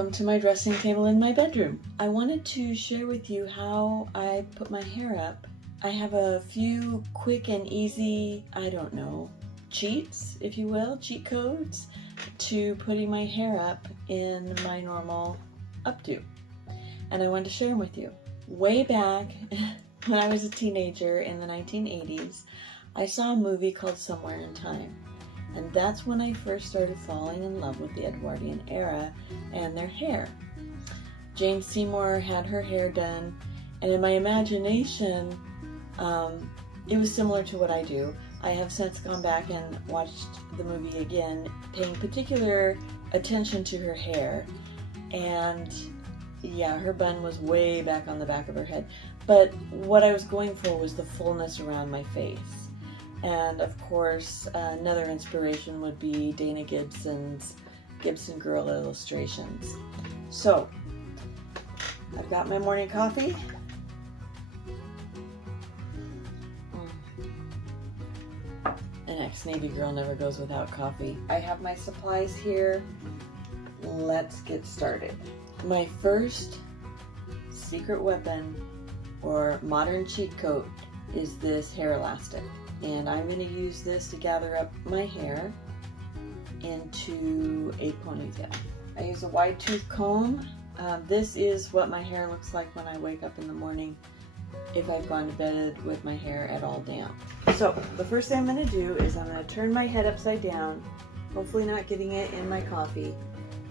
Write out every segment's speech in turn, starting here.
Welcome to my dressing table in my bedroom. I wanted to share with you how I put my hair up. I have a few quick and easy, cheats, if you will, cheat codes to putting my hair up in my normal updo. And I wanted to share them with you. Way back when I was a teenager in the 1980s, I saw a movie called Somewhere in Time. And that's when I first started falling in love with the Edwardian era and their hair. Jane Seymour had her hair done, and in my imagination, it was similar to what I do. I have since gone back and watched the movie again, paying particular attention to her hair. And yeah, her bun was way back on the back of her head. But what I was going for was the fullness around my face. And of course, another inspiration would be Dana Gibson's Gibson Girl illustrations. So, I've got my morning coffee. An ex-Navy girl never goes without coffee. I have my supplies here. Let's get started. My first secret weapon or modern cheat code is this hair elastic. And I'm going to use this to gather up my hair into a ponytail. I use a wide tooth comb. This is what my hair looks like when I wake up in the morning if I've gone to bed with my hair at all damp. So the first thing I'm going to do is I'm going to turn my head upside down, hopefully not getting it in my coffee,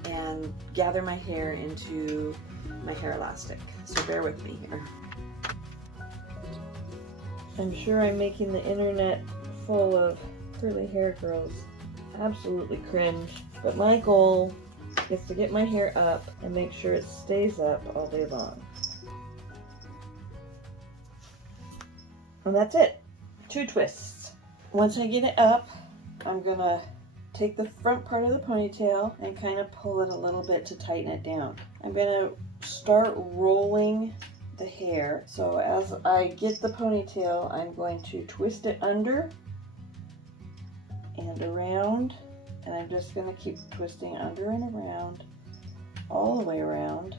and gather my hair into my hair elastic. So bear with me here. I'm sure I'm making the internet full of curly hair girls absolutely cringe, but my goal is to get my hair up and make sure it stays up all day long. And that's it. 2 twists. Once I get it up, I'm gonna take the front part of the ponytail and kind of pull it a little bit to tighten it down. I'm gonna start rolling the hair. So as I get the ponytail, I'm going to twist it under and around, and I'm just going to keep twisting under and around, all the way around,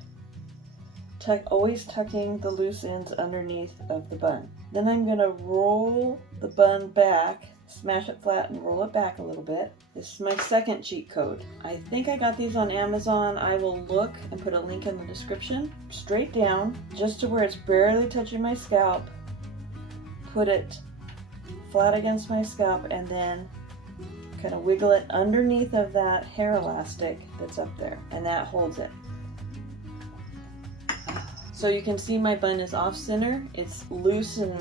always tucking the loose ends underneath of the bun. Then I'm going to roll the bun back, smash it flat and roll it back a little bit. This is my second cheat code. I think I got these on Amazon. I will look and put a link in the description. Straight down, just to where it's barely touching my scalp. Put it flat against my scalp and then kind of wiggle it underneath of that hair elastic that's up there, and that holds it. So you can see my bun is off center. It's loose and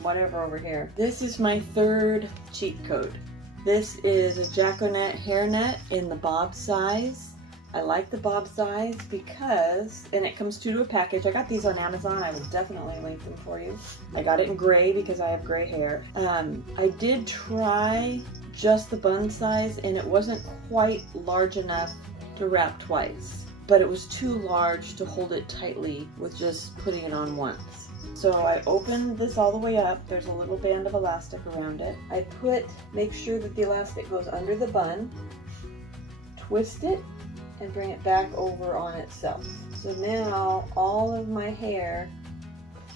whatever over here. This is my third cheat code. This is a Jackonet hairnet in the bob size. I like the bob size because, and it comes to a package. I got these on Amazon. I will definitely link them for you. I got it in gray because I have gray hair. I did try just the bun size and it wasn't quite large enough to wrap twice, but it was too large to hold it tightly with just putting it on once. So I open this all the way up. There's a little band of elastic around it. I make sure that the elastic goes under the bun, twist it, and bring it back over on itself. So now all of my hair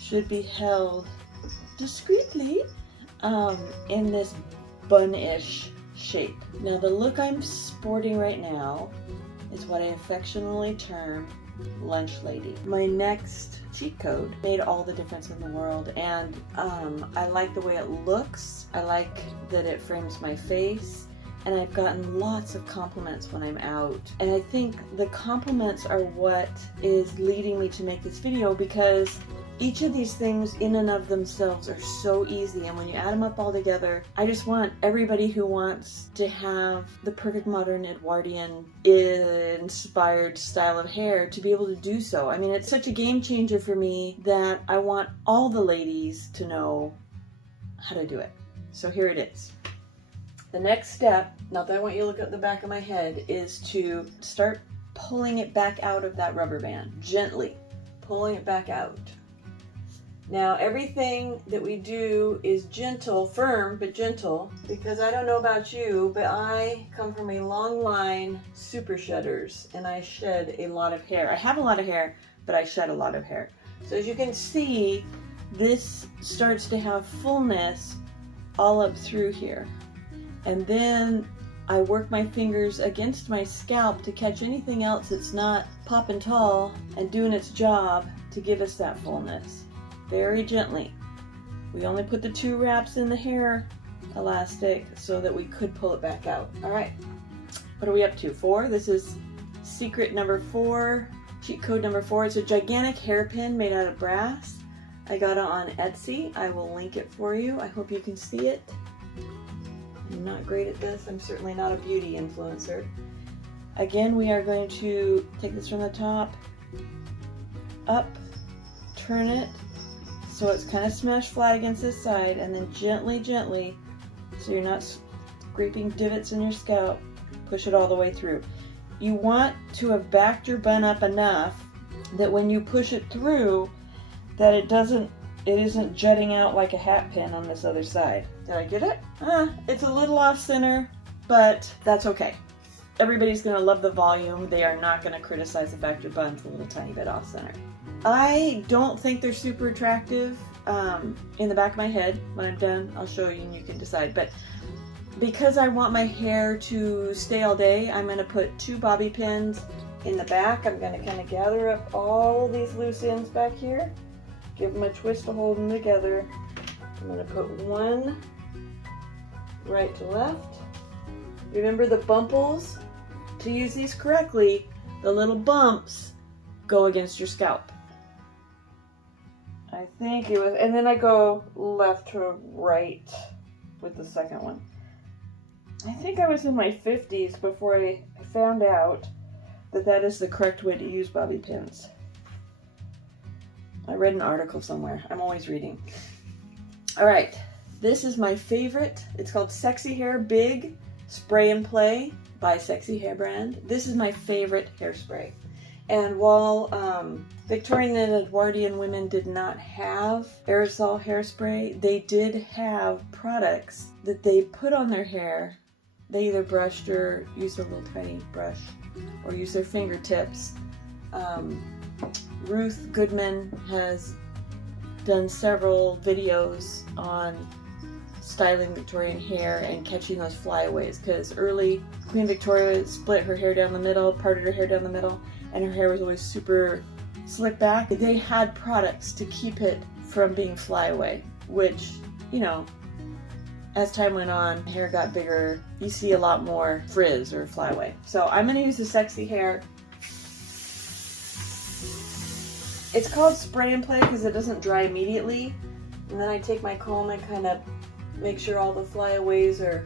should be held discreetly in this bun-ish shape. Now the look I'm sporting right now is what I affectionately term lunch lady. My next cheat code made all the difference in the world, and I like the way it looks. I like that it frames my face, and I've gotten lots of compliments when I'm out. And I think the compliments are what is leading me to make this video, because each of these things in and of themselves are so easy, and when you add them up all together, I just want everybody who wants to have the perfect modern Edwardian-inspired style of hair to be able to do so. I mean, it's such a game changer for me that I want all the ladies to know how to do it. So here it is. The next step, not that I want you to look at the back of my head, is to start pulling it back out of that rubber band, gently pulling it back out. Now everything that we do is gentle, firm, but gentle, because I don't know about you, but I come from a long line super shedders, and I shed a lot of hair. I have a lot of hair, but I shed a lot of hair. So as you can see, this starts to have fullness all up through here. And then I work my fingers against my scalp to catch anything else that's not popping tall and doing its job to give us that fullness. Very gently. We only put the 2 wraps in the hair elastic so that we could pull it back out. All right, what are we up to? 4? This is secret number 4, cheat code number 4. It's a gigantic hairpin made out of brass. I got it on Etsy. I will link it for you. I hope you can see it. I'm not great at this. I'm certainly not a beauty influencer. Again, we are going to take this from the top, up, turn it, so it's kind of smashed flat against this side, and then gently, gently, so you're not scraping divots in your scalp, push it all the way through. You want to have backed your bun up enough that when you push it through, that it isn't jutting out like a hat pin on this other side. Did I get it? It's a little off center, but that's okay. Everybody's gonna love the volume. They are not gonna criticize the fact your bun's a little tiny bit off center. I don't think they're super attractive in the back of my head. When I'm done, I'll show you and you can decide. But because I want my hair to stay all day, I'm going to put 2 bobby pins in the back. I'm going to kind of gather up all these loose ends back here, give them a twist to hold them together. I'm going to put 1 right to left. Remember the bumples? To use these correctly, the little bumps go against your scalp. I think it was, and then I go left to right with the second one. I think I was in my 50s before I found out that that is the correct way to use bobby pins. I read an article somewhere. I'm always reading. All right, this is my favorite. It's called Sexy Hair Big Spray and Play by Sexy Hair Brand. This is my favorite hairspray. And while Victorian and Edwardian women did not have aerosol hairspray, they did have products that they put on their hair. They either brushed or used a little tiny brush or used their fingertips. Ruth Goodman has done several videos on styling Victorian hair and catching those flyaways, because early Queen Victoria split her hair down the middle, parted her hair down the middle, and her hair was always super slick back. They had products to keep it from being flyaway, which, you know, as time went on, hair got bigger, you see a lot more frizz or flyaway. So I'm going to use the Sexy Hair. It's called Spray and Play because it doesn't dry immediately. And then I take my comb and kind of make sure all the flyaways are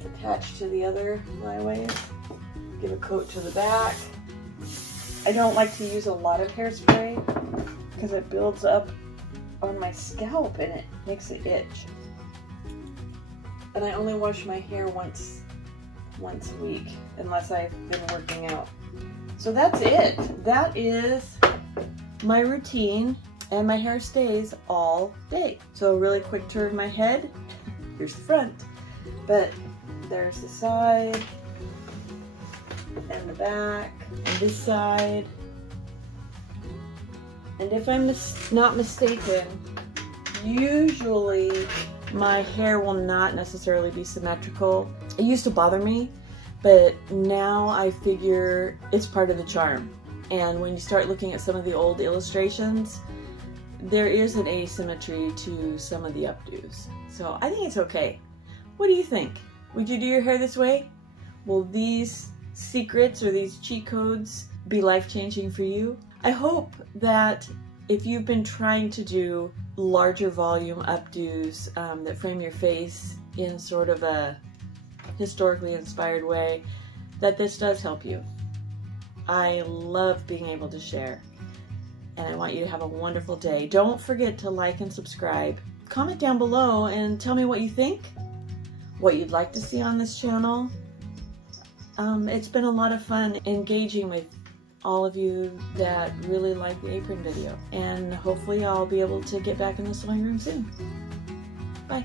attached to the other flyaways. Give a coat to the back. I don't like to use a lot of hairspray because it builds up on my scalp and it makes it itch. And I only wash my hair once a week, unless I've been working out. So that's it. That is my routine, and my hair stays all day. So a really quick tour of my head. Here's the front, but there's the side, and the back, and this side. And if I'm not mistaken, usually my hair will not necessarily be symmetrical. It used to bother me, but now I figure it's part of the charm. And when you start looking at some of the old illustrations, there is an asymmetry to some of the updos. So I think it's okay. What do you think? Would you do your hair this way? Will these secrets or these cheat codes be life-changing for you? I hope that if you've been trying to do larger volume updos that frame your face in sort of a historically inspired way, that this does help you. I love being able to share, and I want you to have a wonderful day. Don't forget to like and subscribe. Comment down below and tell me what you think, what you'd like to see on this channel. It's been a lot of fun engaging with all of you that really like the apron video. And hopefully I'll be able to get back in the sewing room soon. Bye.